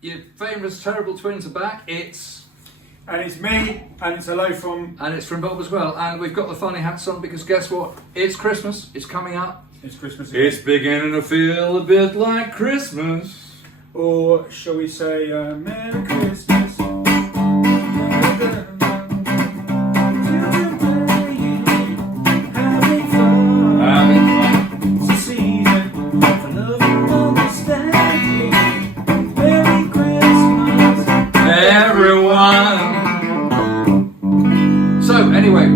Your famous terrible twins are back. It's me, and it's hello from... And it's from Bob as well. And we've got the funny hats on because guess what? It's Christmas. It's coming up. It's Christmas again. It's beginning to feel a bit like Christmas. Or shall we say, Merry Christmas.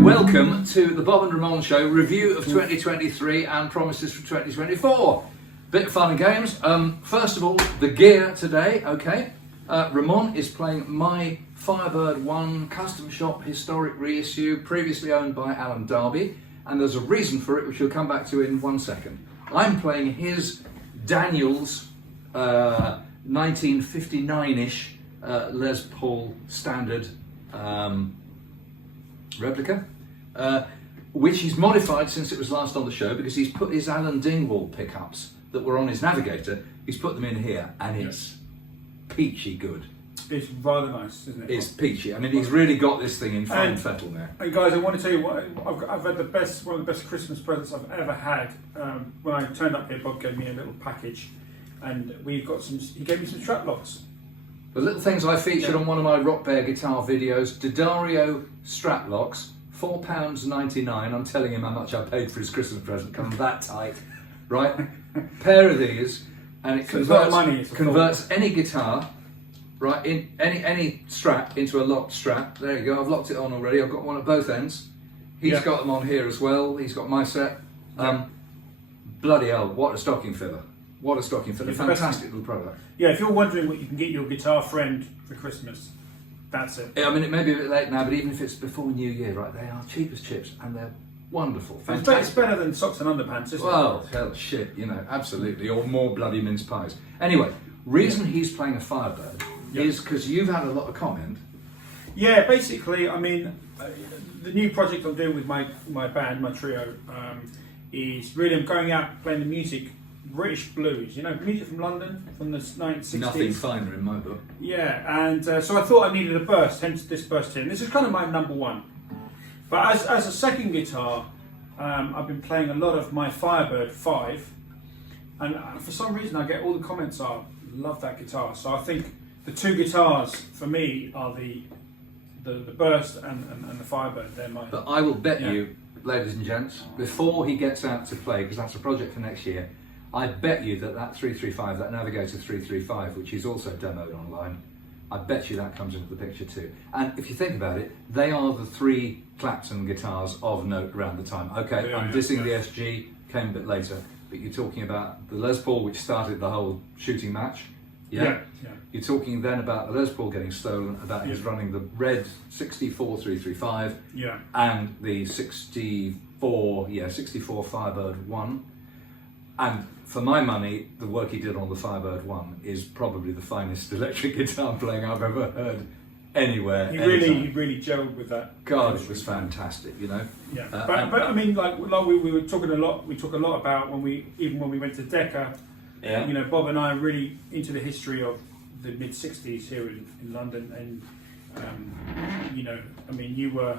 Welcome to the Bob and Ramon Show, review of 2023 and promises for 2024. Bit of fun and games. First of all, the gear today, okay. Ramon is playing my Firebird 1 custom shop historic reissue, previously owned by Alan Darby, and there's a reason for it, which we'll come back to in 1 second. I'm playing his Daniels 1959-ish Les Paul standard replica, which he's modified since it was last on the show because he's put his Alan Dingwall pickups that were on his Navigator, he's put them in here, and it's peachy good. It's rather nice, isn't it? It's peachy. I mean, he's really got this thing in fine fettle now. And guys, I want to tell you what, I've had one of the best Christmas presents I've ever had. When I turned up here, Bob gave me a little package, and we've got some. He gave me some strap locks. The little things I featured on one of my Rock Bear guitar videos, D'Addario strap locks, £4.99. I'm telling him how much I paid for his Christmas present, come that tight, right? Pair of these, and it converts any guitar, right, in any strap into a locked strap. There you go, I've locked it on already, I've got one at both ends. He's got them on here as well, he's got my set. Bloody hell, what a stocking filler. What a stocking filler, fantastic little product. Yeah, if you're wondering what you can get your guitar friend for Christmas, that's it. I mean, it may be a bit late now, but even if it's before New Year, right, they are cheap as chips and they're wonderful, fantastic. It's better than socks and underpants, isn't it? Well, hell, shit, you know, absolutely, or more bloody mince pies. Anyway, reason he's playing a Firebird is because you've had a lot of comment. Yeah, basically, I mean, the new project I'm doing with my band, my trio, is really I'm going out playing the music. British blues, you know, music from London from the 1960s. Nothing finer in my book. Yeah, and so I thought I needed a burst, hence this burst here. And this is kind of my number one. But as a second guitar, I've been playing a lot of my Firebird 5, and for some reason I get all the comments are, love that guitar. So I think the two guitars for me are the burst and the Firebird. They're my. But I will bet you, ladies and gents, before he gets out to play, because that's a project for next year, I bet you that 335, that Navigator 335, which is also demoed online, I bet you that comes into the picture too. And if you think about it, they are the three Clapton guitars of note around the time. Okay, I'm dissing the SG, came a bit later. but you're talking about the Les Paul, which started the whole shooting match. Yeah. You're talking then about the Les Paul getting stolen, about his running the red 64-335, and the 64 Firebird 1. And for my money, the work he did on the Firebird 1 is probably the finest electric guitar playing I've ever heard anywhere. He really gelled with that. God, it was fantastic, you know. Yeah, but I mean, like we were talking a lot. We talk a lot about when we went to Decca. Yeah. You know, Bob and I are really into the history of the mid '60s here in London, and you know, I mean, you were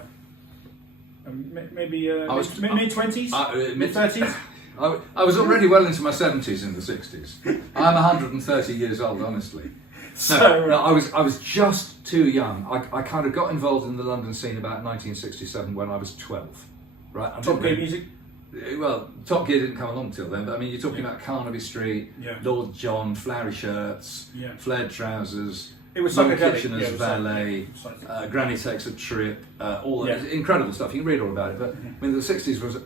maybe mid '20s, mid '30s. I was already well into my 70s in the 60s. I'm 130 years old, honestly. No, I was just too young. I kind of got involved in the London scene about 1967 when I was 12. Right. Top Gear music. Well, Top Gear didn't come along till then, but I mean, you're talking about Carnaby Street, Lord John, flowery shirts, flared trousers, it was Kitchener's Valet, Granny Takes a Trip, all that incredible stuff. You can read all about it. But I mean, the 60s was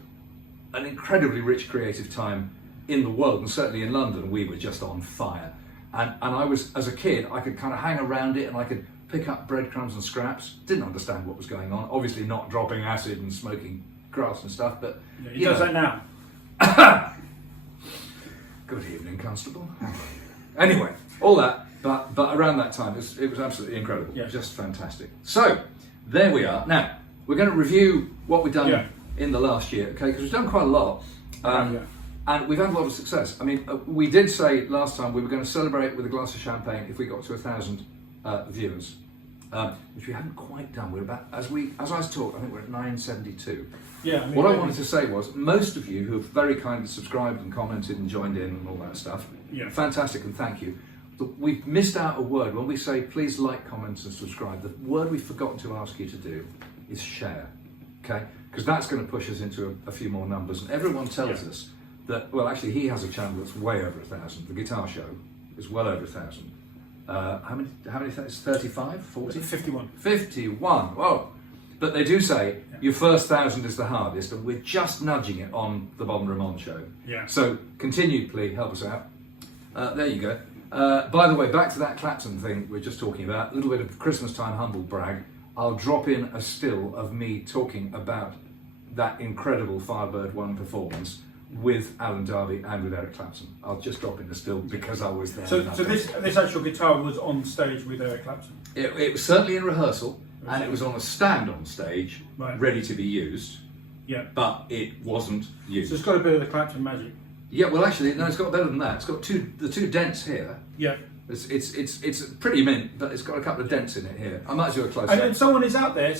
an incredibly rich creative time in the world, and certainly in London, we were just on fire. And I was, as a kid, I could kind of hang around it and I could pick up breadcrumbs and scraps. Didn't understand what was going on. Obviously not dropping acid and smoking grass and stuff, but... he does that now. Good evening, Constable. Anyway, all that, but around that time, it was absolutely incredible. Yeah. Just fantastic. So, there we are. Now, we're going to review what we've done in the last year, okay? Because we've done quite a lot. And we've had a lot of success. I mean, we did say last time we were going to celebrate with a glass of champagne if we got to 1,000 viewers, which we haven't quite done. We're about, as I talk, I think we're at 972. Yeah. I mean, what I wanted to say was, most of you who have very kindly subscribed and commented and joined in and all that stuff, fantastic, and thank you. But we've missed out a word. When we say please like, comment and subscribe, the word we've forgotten to ask you to do is share, okay? Because that's going to push us into a few more numbers. And everyone tells us that, well, actually, he has a channel that's way over 1,000. The Guitar Show is well over 1,000. How many? 35? 40? 51. 51. Whoa! But they do say your first 1,000 is the hardest, and we're just nudging it on the Bob and Ramon show. Yeah. So continue, please help us out. There you go. By the way, back to that Clapton thing we were just talking about. A little bit of Christmas time humble brag. I'll drop in a still of me talking about that incredible Firebird 1 performance with Alan Darby and with Eric Clapton. I'll just drop in the still because I was there. So this actual guitar was on stage with Eric Clapton? It was certainly in rehearsal, and it was on a stand on stage, ready to be used. Yeah. But it wasn't used. So it's got a bit of the Clapton magic. Yeah, well actually, no, it's got better than that. It's got the two dents here. Yeah. It's pretty mint, but it's got a couple of dents in it here. I might do a close up. And someone is out there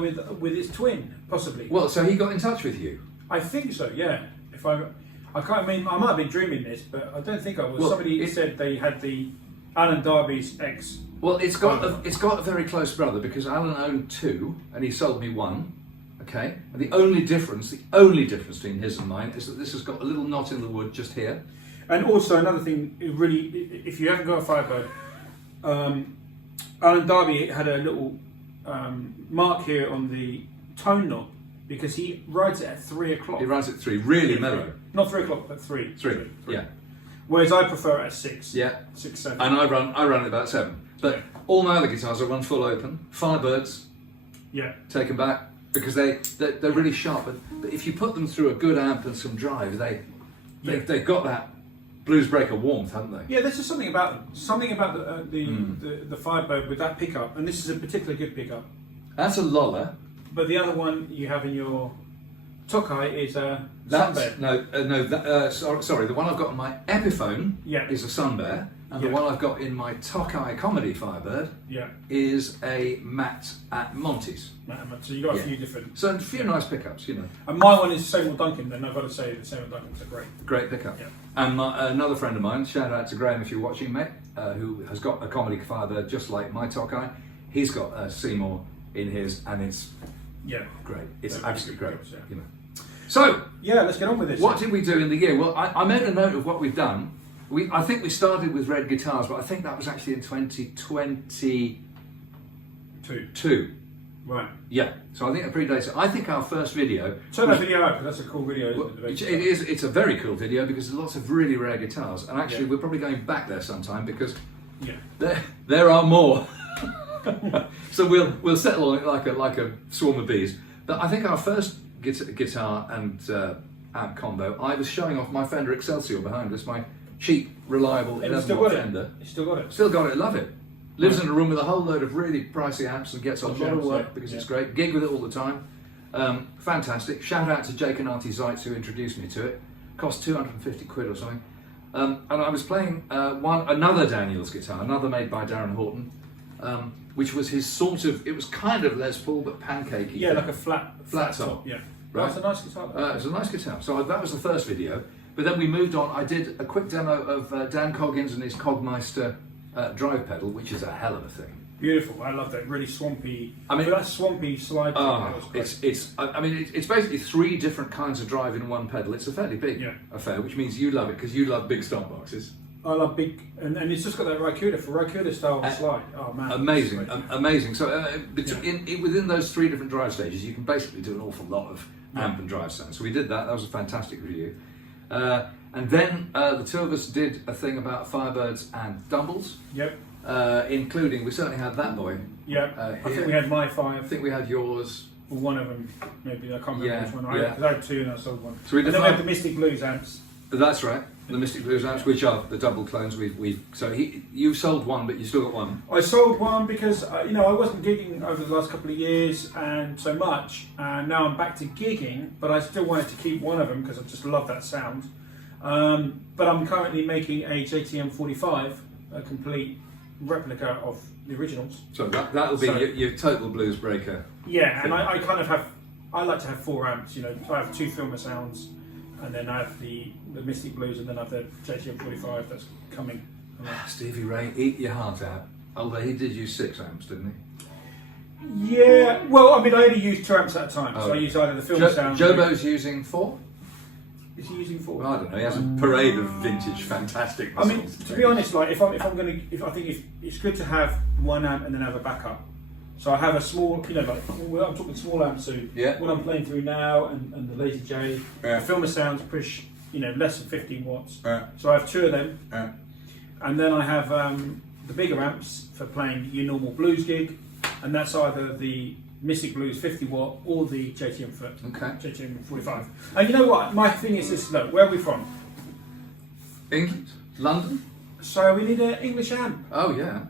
with his twin, possibly. Well, so he got in touch with you? I think so, yeah. I can't. I mean, I might have been dreaming this, but I don't think I was. Well, somebody said they had the Alan Darby's ex. Well, it's got a very close brother because Alan owned 2 and he sold me 1. Okay, and the only difference between his and mine is that this has got a little knot in the wood just here. And also another thing, really, if you haven't got a Firebird, Alan Darby had a little mark here on the tone knob. Because he rides it at 3 o'clock. He rides it at 3, really mellow. Not 3 o'clock, but 3. 3, yeah. Whereas I prefer it at 6. Yeah. 6, 7. And I run it about 7. But all my other guitars I run full open. Firebirds, take them back because they're really sharp. But if you put them through a good amp and some drive, they've got that blues breaker warmth, haven't they? Yeah, there's just something about the Firebird with that pickup, and this is a particularly good pickup. That's a Lola. But the other one you have in your Tokai is a Sunbear. Sorry, the one I've got on my Epiphone is a Sunbear, and the one I've got in my Tokai Comedy Firebird is a Matt at Monty's. So you've got a few different... So a few nice pickups, you know. And my one is Samuel Duncan, and I've got to say that Samuel Duncan's a great pickup. Yeah. And another friend of mine, shout out to Graham if you're watching, mate, who has got a Comedy Firebird just like my Tokai. He's got a Seymour in his, and it's... great. It's absolutely great. You know. So let's get on with this. What did we do in the year? Well, I made a note of what we've done. I think we started with red guitars, but I think that was actually in 2022. Right. Yeah, so I think it predates it. I think our first video... Turn that video out, because that's a cool video, isn't it? It is. It's a very cool video because there's lots of really rare guitars, and actually Yeah. we're probably going back there sometime because Yeah. there are more. So we'll settle on it like a swarm of bees. But I think our first guitar and amp combo, I was showing off my Fender Excelsior behind us, my cheap, reliable And you 11 still watt got it? Fender. You still got it? Still got it, love it. Lives in a room with a whole load of really pricey amps and gets a lot of Jams, work yeah. because Yeah. it's great. Gig with it all the time. Fantastic. Shout out to Jake and Artie Zeitz who introduced me to it. Cost 250 quid or something. And I was playing another Daniels guitar, another made by Darren Horton, which was his sort of, it was kind of Les Paul but pancakey. Yeah, like a flat top. Yeah. Right. That's a nice guitar. It was a nice guitar. So that was the first video. But then we moved on. I did a quick demo of Dan Coggins and his Cogmeister drive pedal, which is a hell of a thing. Beautiful. I love that really swampy. I mean, that swampy slide. it's basically 3 different kinds of drive in one pedal. It's a fairly big affair, which means you love it because you love big stomp boxes. I love big, and it's just got that Raikuda style slide. Oh man, amazing, amazing. So within those 3 different drive stages, you can basically do an awful lot of amp and drive sounds. So we did that. That was a fantastic review. And then the 2 of us did a thing about Firebirds and Dumbles. Yep. Including, we certainly had that boy. Yep. I think we had my 5. I think we had yours. Or one of them, maybe. I can't remember Yeah, which one. yeah. I had 2 and I sold one. So we and did then we had the Mystic Blues amps. That's right. The Mystic Blues amps, which are the double clones. You sold one, but you still got one. I sold one because I wasn't gigging over the last couple of years and so much, and now I'm back to gigging. But I still wanted to keep one of them because I just love that sound. But I'm currently making a JTM 45, a complete replica of the originals. So that'll be your total blues breaker. Yeah, and I kind of have. I like to have 4 amps. I have 2 Filmer sounds, and then I have the Mystic Blues, and then I have the JTM 45 that's coming. Stevie Ray, eat your heart out. Although he did use 6 amps, didn't he? Yeah, well, I mean, I only use 2 amps at a time, Oh. so I use either the Filmer sound. Jobo's using 4? Is he using 4? Well, I don't know. He has a parade of vintage, fantastic. I mean, to be honest, like if I think it's good to have 1 amp and then have a backup. So I have a small, I'm talking small amps. So what I'm playing through now and the Lazy J, Filmer sounds push, less than 15 watts. So I have 2 of them, and then I have the bigger amps for playing your normal blues gig, and that's either the Mystic Blues 50 watt or the JTM JTM 45. And you know what? My thing is this: look, where are we from? England, London. So we need an English amp. Oh yeah.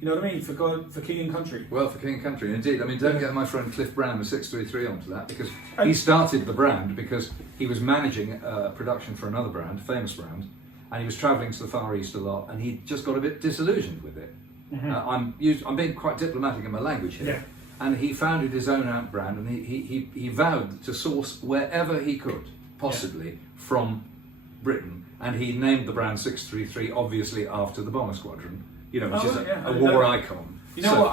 You know what I mean? For King and Country. Well, for King and Country, indeed. I mean, don't get my friend Cliff Brown with 633 onto that, because he started the brand because he was managing production for another brand, famous brand, and he was travelling to the Far East a lot, and he just got a bit disillusioned with it. Mm-hmm. I'm being quite diplomatic in my language here. Yeah. And he founded his own amp brand, and he vowed to source wherever he could, possibly, from Britain, and he named the brand 633, obviously after the Bomber Squadron. Which is a war icon. You know what?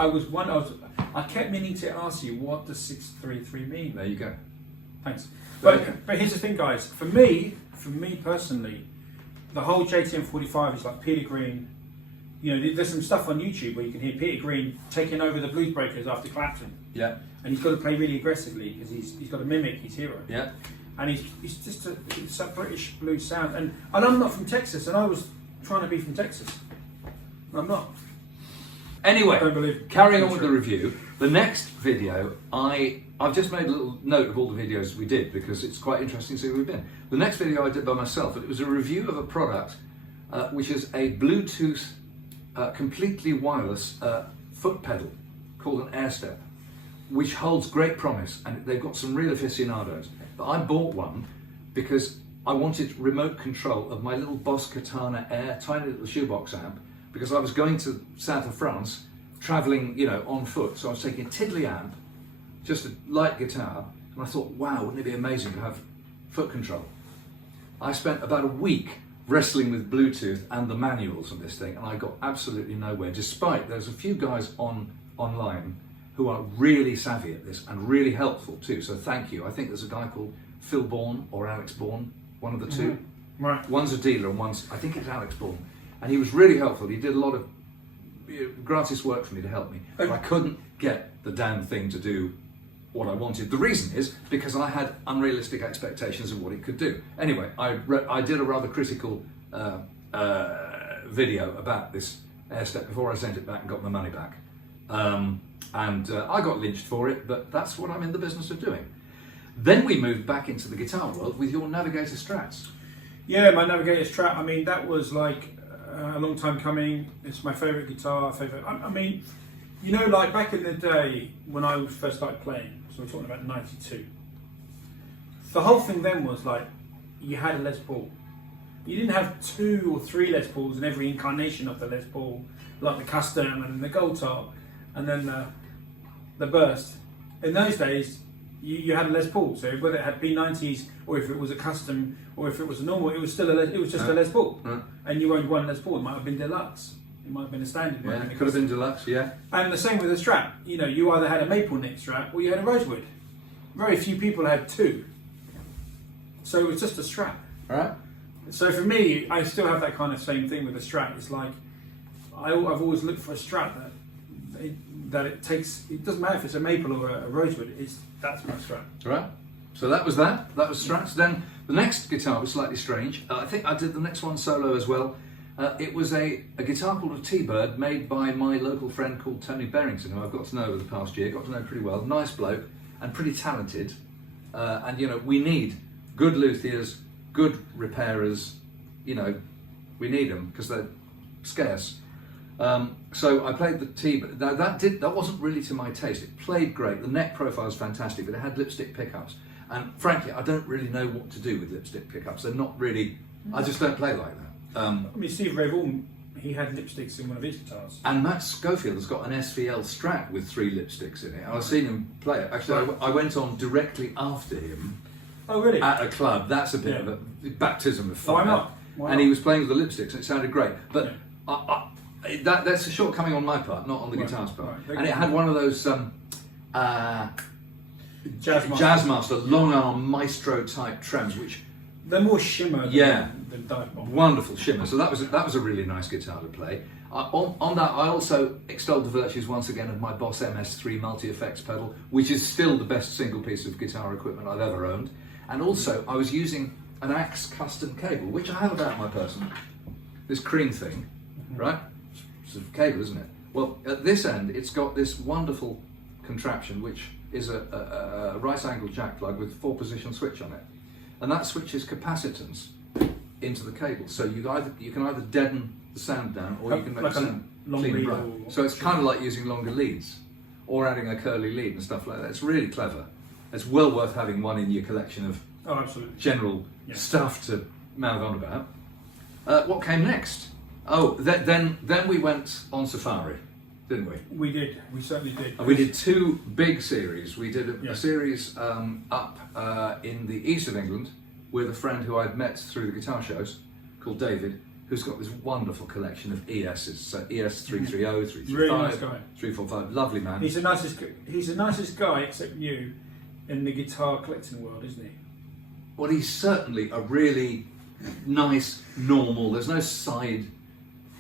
I kept meaning to ask you, what does 633 mean? There you go. Thanks. But here's the thing, guys. For me personally, the whole JTM 45 is like Peter Green. There's some stuff on YouTube where you can hear Peter Green taking over the Blues Breakers after Clapton. Yeah. And he's got to play really aggressively because he's got to mimic his hero. Yeah. And he's just a British blues sound. And I'm not from Texas, and I was trying to be from Texas. I'm not. Anyway, carrying on with the review, the next video, I've just made a little note of all the videos we did because it's quite interesting to see where we've been. The next video I did by myself, and it was a review of a product which is a Bluetooth, completely wireless foot pedal called an Airstep, which holds great promise, and they've got some real aficionados. But I bought one because I wanted remote control of my little Boss Katana Air, tiny little shoebox amp, because I was going to south of France, travelling, on foot. So I was taking a tiddly amp, just a light guitar, and I thought, wow, wouldn't it be amazing to have foot control? I spent about a week wrestling with Bluetooth and the manuals of this thing, and I got absolutely nowhere, despite there's a few guys online who are really savvy at this and really helpful too, so thank you. I think there's a guy called Phil Bourne or Alex Bourne, one of the two. Mm-hmm. Right. One's a dealer and I think it's Alex Bourne. And he was really helpful. He did a lot of gratis work for me to help me. But I couldn't get the damn thing to do what I wanted. The reason is because I had unrealistic expectations of what it could do. Anyway, I did a rather critical video about this air step before I sent it back and got my money back. I got lynched for it, but that's what I'm in the business of doing. Then we moved back into the guitar world with your Navigator Strats. Yeah, my Navigator Strat. I mean, that was like a long time coming. It's my favourite guitar. I mean, you know, like back in the day when I first started playing, so we're talking about '92. The whole thing then was like, you had a Les Paul. You didn't have 2 or 3 Les Pauls in every incarnation of the Les Paul, like the custom and the gold top, and then the burst. In those days, you had a Les Paul. So whether it had B90s or if it was a custom or if it was a normal, it was still a Les Paul. And you owned one Les Paul. It might have been deluxe. It might have been a standard. Yeah, it could have been deluxe. Yeah. And the same with the Strat. You know, you either had a maple neck Strat or you had a rosewood. Very few people had 2. So it was just a Strat. All right. So for me, I still have that kind of same thing with a Strat. It's like I've always looked for a Strat that it takes. It doesn't matter if it's a maple or a rosewood. That's my Strat. Right. So that was that. That was Strats. Then the next guitar was slightly strange. I think I did the next one solo as well. It was a guitar called a T-Bird made by my local friend called Tony Berrington, who I've got to know over the past year. Got to know pretty well. Nice bloke and pretty talented. And you know, we need good luthiers, good repairers. You know, we need them because they're scarce. So I played the T-Bird. Now that wasn't really to my taste. It played great. The neck profile was fantastic, but it had lipstick pickups. And frankly, I don't really know what to do with lipstick pickups. They're not really. I just don't play like that. I mean, Steve Ray Vaughan, he had lipsticks in one of his guitars. And Matt Schofield has got an SVL Strat with 3 lipsticks in it. I've seen him play it. Actually, I went on directly after him. Oh, really? At a club. That's a bit of a baptism of fire. Why not? And he was playing with the lipsticks, and it sounded great. But that's a shortcoming on my part, not on the guitar's part. Right. And it had one of those Jazzmaster long arm maestro type trems, which they're more shimmer than dipole. Wonderful shimmer. So that was a really nice guitar to play. On that, I also extolled the virtues once again of my Boss MS3 multi-effects pedal, which is still the best single piece of guitar equipment I've ever owned. And also, I was using an Axe custom cable, which I have about my person. This cream thing, right? It's a cable, isn't it? Well, at this end, it's got this wonderful contraption, which is a right-angle jack plug with 4-position switch on it. And that switches capacitance into the cable. So you can either deaden the sound down, or you can make like the sound clean and bright. So it's kind of like using longer leads, or adding a curly lead and stuff like that. It's really clever. It's well worth having one in your collection of general stuff to mouth on about. What came next? Oh, then we went on safari, didn't we? We did. We certainly did. And we did 2 big series. We did a series up in the east of England with a friend who I'd met through the guitar shows called David, who's got this wonderful collection of ESs. So ES 330, 335, really nice guy. 345, lovely man. He's the nicest guy, except you, in the guitar collecting world, isn't he? Well, he's certainly a really nice, normal. There's no side.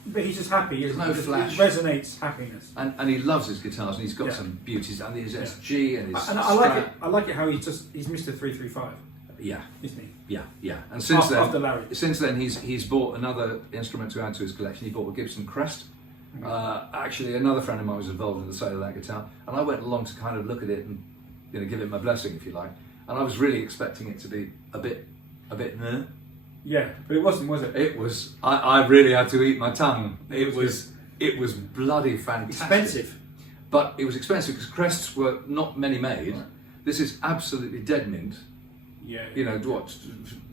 But he's just happy. There's no flash. It resonates happiness. And he loves his guitars, and he's got some beauties, and his SG and his. And I like it. I like it how he's Mr. 335. Yeah, isn't he? Yeah. And since after Larry. Since then, he's bought another instrument to add to his collection. He bought a Gibson Crest. Actually, another friend of mine was involved in the sale of that guitar, and I went along to kind of look at it and give it my blessing, if you like. And I was really expecting it to be a bit. Yeah, but it wasn't, was it? It was. I really had to eat my tongue. It was bloody fantastic. Expensive. But it was expensive because Crests were not many made. Right. This is absolutely dead mint. Yeah. What,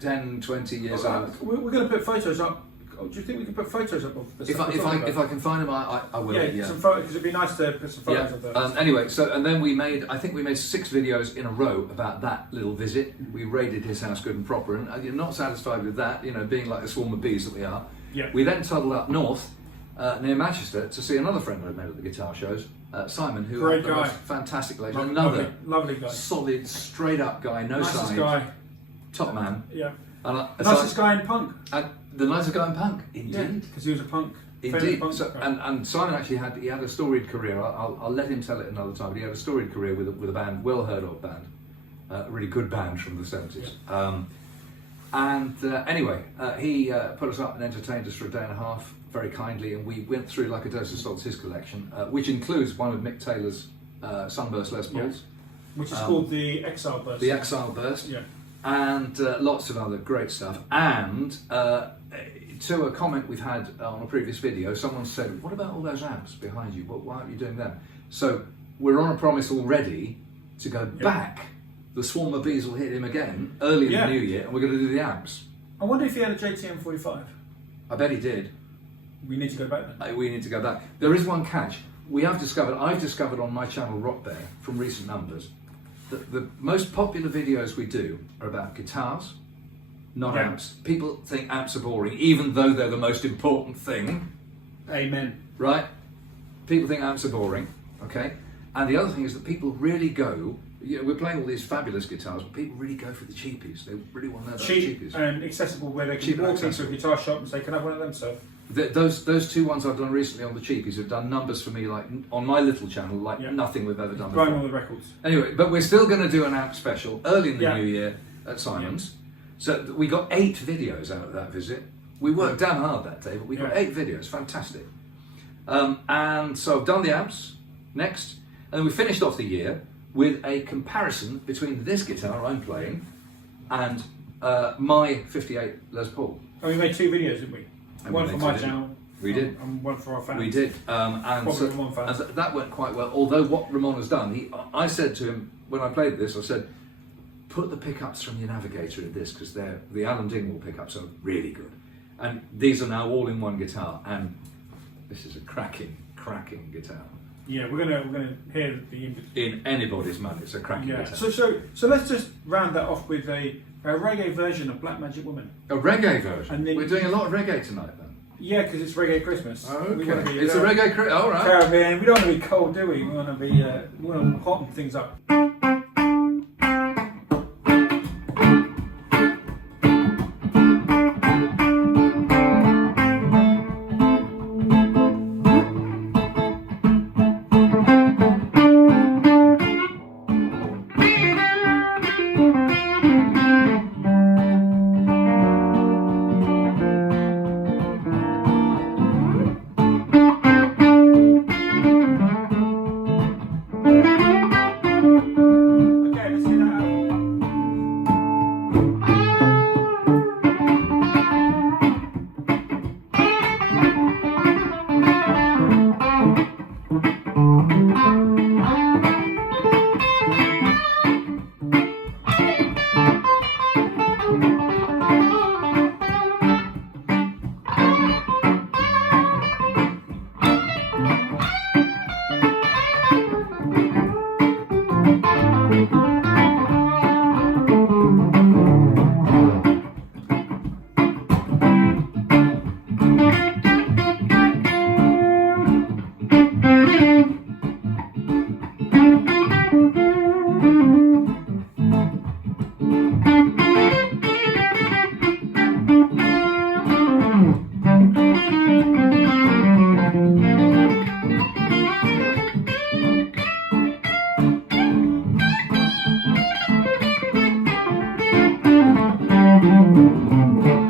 10, 20 years old. We're going to put photos up. Do you think we can put photos up of the stuff? If I can find them, I will. Yeah, some photos, because it'd be nice to put some photos of those. Anyway, and then I think we made 6 videos in a row about that little visit. We raided his house good and proper, and you're not satisfied with that, being like the swarm of bees that we are. Yeah. We then toddled up north, near Manchester, to see another friend I'd met at the guitar shows, Simon, who great guy, fantastic lady, another lovely guy, solid, straight up guy, no nicest side, guy, top man. Yeah. Nicest guy in punk. The nicest guy in punk, indeed. Yeah, because he was a punk. Indeed. Famous So, punk? and Simon actually had a storied career. I'll let him tell it another time. But he had a storied career with a band, well heard of band, a really good band from the 70s. Anyway, he put us up and entertained us for a day and a half very kindly, and we went through like a dose of salts his collection, which includes one of Mick Taylor's Sunburst Les Pauls, which is called the Exile Burst. the Exile Burst, Yeah. and lots of other great stuff. And to a comment we've had on a previous video, someone said, "What about all those amps behind you? Why aren't you doing that?" So we're on a promise already to go back. The Swarm of Bees will hit him again early in the new year, and we're going to do the amps. I wonder if he had a JTM 45. I bet he did. We need to go back then. We need to go back. There is one catch. I've discovered on my channel Rock Bear from recent numbers that the most popular videos we do are about guitars, not amps. People think amps are boring, even though they're the most important thing. Amen. Right? People think amps are boring, okay? And the other thing is that people really go, we're playing all these fabulous guitars, but people really go for the cheapies. They really want to know about the Cheap cheapies. and accessible, where they Cheap can and walk into a accessible. guitar shop and say, "Can I have one of them, sir?" Those two ones I've done recently on the cheapies have done numbers for me, like on my little channel, like nothing we've ever done before. Buying all the records. Anyway, but we're still going to do an amp special early in the new year at Simon's. So we got 8 videos out of that visit. We worked damn hard that day, but we got 8 videos. Fantastic. And so I've done the amps next, and then we finished off the year with a comparison between this guitar I'm playing and my 58 Les Paul. Oh, we made 2 videos, didn't we? And One we for made my 2, channel. We did. And one for our fans. We did. And Probably so, one fan. and that went quite well. Although what Ramon has done, I said to him when I played this, I said, put the pickups from your Navigator in this, because the Alan Dingwall pickups are really good. And these are now all in one guitar, and this is a cracking guitar. Yeah, we're gonna hear the In anybody's mouth, it's a cracking guitar. So let's just round that off with a reggae version of Black Magic Woman. A reggae version. And then- We're doing a lot of reggae tonight, then. Yeah, because it's reggae Christmas. Okay. We wanna be, It's a reggae. All right. Caribbean. We don't want to be cold, do we? We want to be. We want to hotten things up. Okay, let's see that out.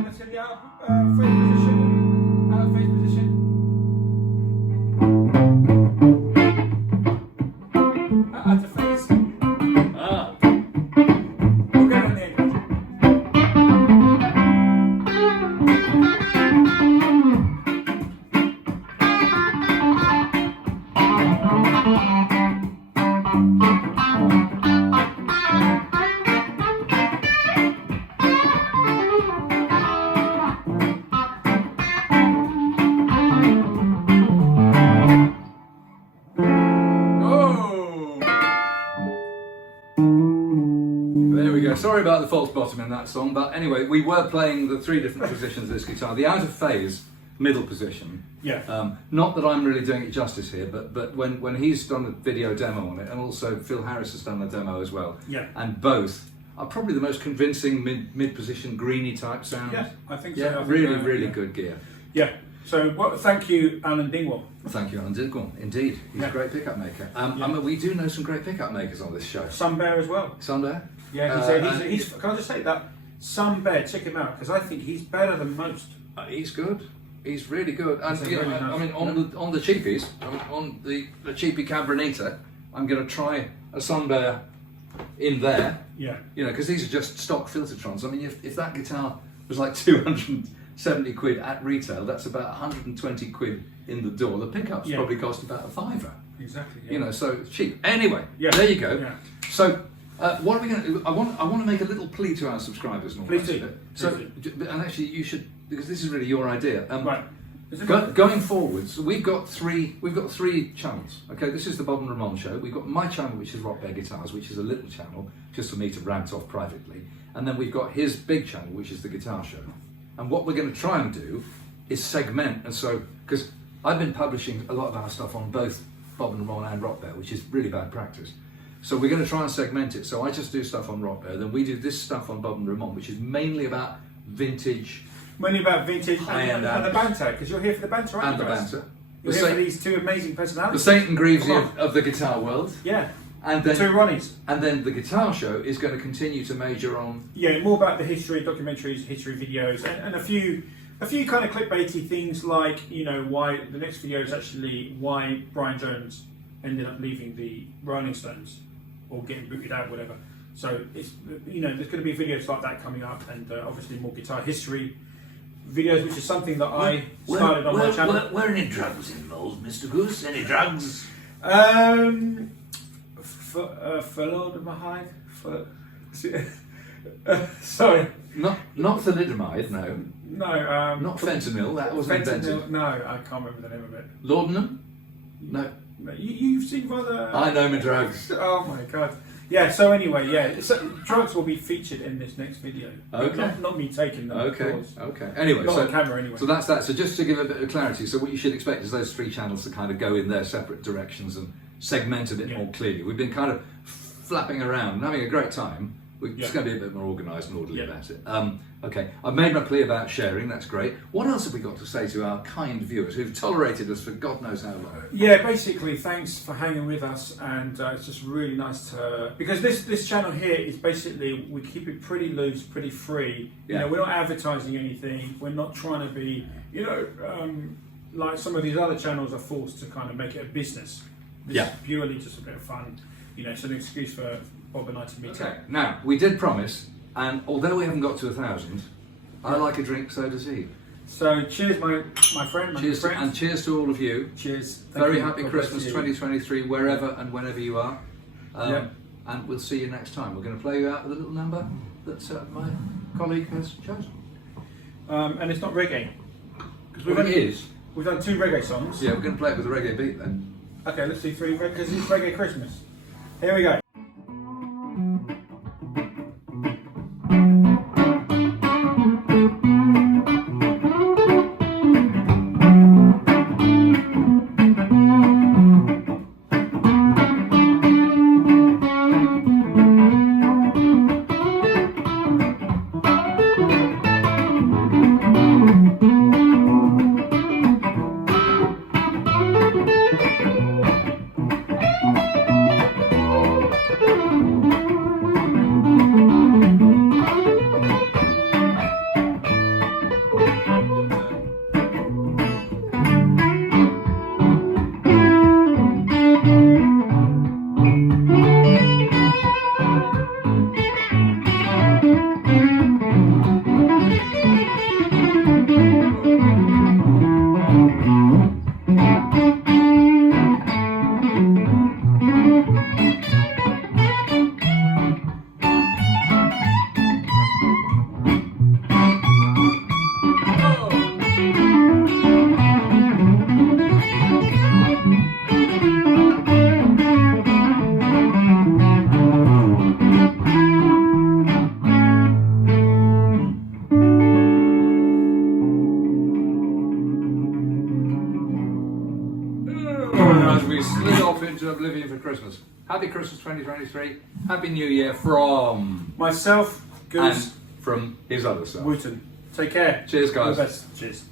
Let's get the phase position. Out of phase position. Out of phase. We'll get on there. Oh! There we go. Sorry about the false bottom in that song, but anyway, we were playing the 3 different positions of this guitar. The out of phase, middle position. Yeah. Not that I'm really doing it justice here, but when he's done a video demo on it, and also Phil Harris has done a demo as well. Yeah. And both are probably the most convincing mid position greeny type sound. Yeah, I think so. Yeah, I think, really good gear. Yeah. So, thank you, Alan Dingwall. Thank you, Alan Dingwall. Indeed, he's a great pickup maker. I mean, we do know some great pickup makers on this show. Sunbear as well. Sunbear? Yeah, he's can I just say that? Sunbear, check him out, because I think he's better than most. He's good. He's really good. And He's you know, really nice. I mean, on the cheapies, on the cheapie Cabronita, I'm going to try a Sunbear in there. Yeah. You know, because these are just stock Filtertrons. I mean, if that guitar was like 270 quid at retail, that's about 120 quid in the door. The pickups probably cost about a fiver. Exactly. Yeah. You know, so it's cheap. Anyway, Yeah. there you go. Yeah. So, what are we going to do? I want to make a little plea to our subscribers and all Please that. do. So, Please and actually, you should, because this is really your idea. Right. Going forwards, we've got three channels. Okay, this is the Bob and Ramon show. We've got my channel, which is Rock Bear Guitars, which is a little channel just for me to rant off privately, and then we've got his big channel, which is the Guitar Show. And what we're going to try and do is segment, and so because I've been publishing a lot of our stuff on both Bob and Ramon and Rock Bear, which is really bad practice. So we're going to try and segment it. So I just do stuff on Rock Bear, then we do this stuff on Bob and Ramon, which is mainly about vintage. Mainly about vintage High-end and the amps. banter, because you're here for the banter, aren't And you the guys? banter. You're The here for Saint- these two amazing The personalities. Saint and Greavesy Come on. of the guitar world. Yeah. And Two then, Ronnies. and then the Guitar Show is going to continue to major on. Yeah, more about the history, documentaries, history videos, and a few kind of clickbaity things like, you know, why the next video is actually why Brian Jones ended up leaving the Rolling Stones or getting booted out, whatever. So it's, you know, there's going to be videos like that coming up, and obviously more guitar history videos, which is something that I started on my channel. Were any drugs involved, Mr. Goose? Any drugs? Formaldehyde. Sorry. Not thalidomide, no. No. Not fentanyl, that wasn't invented. No, I can't remember the name of it. Laudanum? No. You've seen rather. I know my drugs. Oh my god. Yeah. So anyway, yeah. So drugs will be featured in this next video. Okay. Not me taking them. Of Okay. course. Okay. Anyway, Not so on camera anyway. So that's that. So just to give a bit of clarity, so what you should expect is those three channels to kind of go in their separate directions and segment a bit more clearly. We've been kind of flapping around and having a great time. We're just going to be a bit more organised and orderly about it. Okay, I've made my plea about sharing, that's great. What else have we got to say to our kind viewers who've tolerated us for God knows how long? Yeah, basically, thanks for hanging with us, and it's just really nice to, because this channel here is basically, we keep it pretty loose, pretty free. You know, we're not advertising anything. We're not trying to be, you know, like some of these other channels are forced to kind of make it a business. This is purely just a bit of fun. You know, it's an excuse for Bob and I to meet up. Now, we did promise, and although we haven't got to 1,000, I like a drink, so does he. So cheers, my friend, my Cheers friend. and cheers to all of you. Cheers. Very happy Christmas 2023, wherever and whenever you are. And we'll see you next time. We're going to play you out with a little number that my colleague has chosen. And it's not reggae. Well, it is. We've done 2 reggae songs. Yeah, we're going to play it with a reggae beat then. Okay, let's do 3 because it's reggae Christmas. Here we go. As we slid off into oblivion for Christmas. Happy Christmas 2023. Happy New Year from Myself, and Goose, from his other self. Wooten. Take care. Cheers, guys. All the best. Cheers.